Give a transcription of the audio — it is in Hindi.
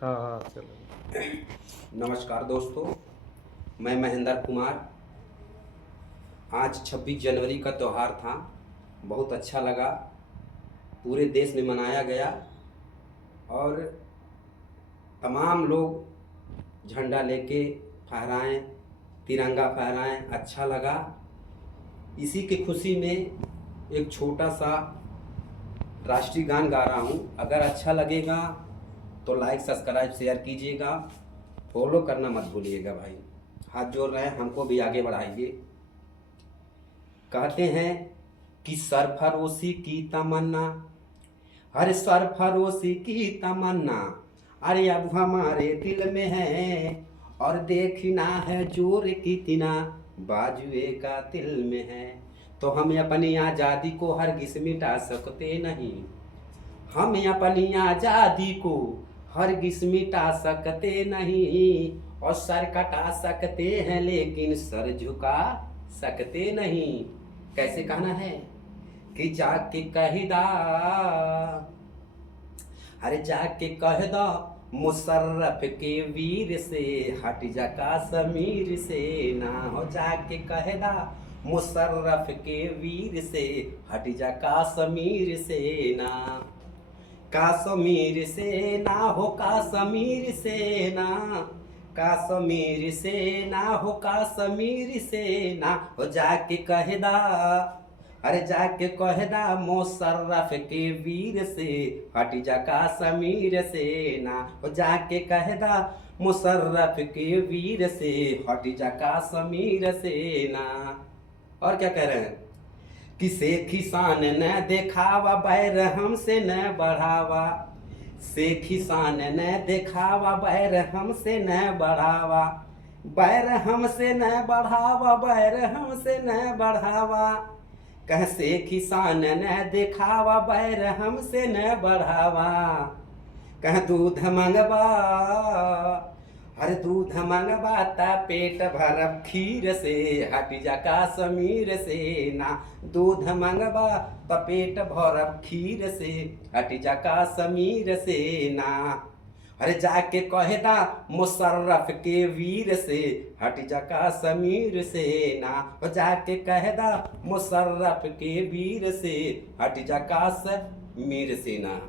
हाँ हाँ चलो। नमस्कार दोस्तों, मैं महेंद्र कुमार। आज 26 जनवरी का त्यौहार था। बहुत अच्छा लगा। पूरे देश में मनाया गया और तमाम लोग झंडा लेके फहराएं, तिरंगा फहराएं। अच्छा लगा। इसी की खुशी में एक छोटा सा राष्ट्रीय गान गा रहा हूँ। अगर अच्छा लगेगा तो लाइक सब्सक्राइब शेयर कीजिएगा। फॉलो करना मत भूलिएगा भाई। हाथ जोड़ रहे हैं, हमको भी आगे बढ़ाइए। कहते हैं कि सरफरोशी की तमन्ना, हर सरफरोशी की तमन्ना, अरे अब हमारे दिल में है। और देखना है जोर कितना बाजुए का दिल में है। तो हम अपनी आज़ादी को हरगिज़ मिटा सकते नहीं। हम अपनी आज़ादी को हरगिज़ मिटा सकते नहीं। और सर कटा सकते हैं लेकिन सर झुका सकते नहीं। कैसे कहना है कि जाके कहिदा, अरे जाके कहदा मुशर्रफ के वीर से, हट जा कश्मीर से ना। हो जाके कहदा मुशर्रफ के वीर से, हट जा कश्मीर से ना। कश्मीर से ना हो कश्मीर से ना, कश्मीर से ना हो कश्मीर से ना। हो जाके कहदा, अरे जाके कहदा मुशर्रफ के वीर से, हट जा कश्मीर से ना। हो जाके कहदा मुशर्रफ के वीर से, हट जा कश्मीर से ना। और क्या कह रहे हैं कि शेख शान न देखावा, बैर हमसे न बढ़ावा। शेख शान न देखावा, बैर हमसे न बढ़ावा। बैर हमसे न बढ़ावा, बैर हमसे न बढ़ावा। कह शेख शान न देखावा, बैर हमसे न बढ़ावा। कह दूध मंगवा, हर दूध मंगवाता पेट भरब खीर से, हट जा कश्मीर से ना। दूध मंगवा त पेट भरब खीर से, हट जा कश्मीर से ना। अरे जाके कहदा मुशर्रफ के वीर से, हट जा कश्मीर से ना। हो जाके कहदा मुशर्रफ के वीर से, हट जा कश्मीर से ना।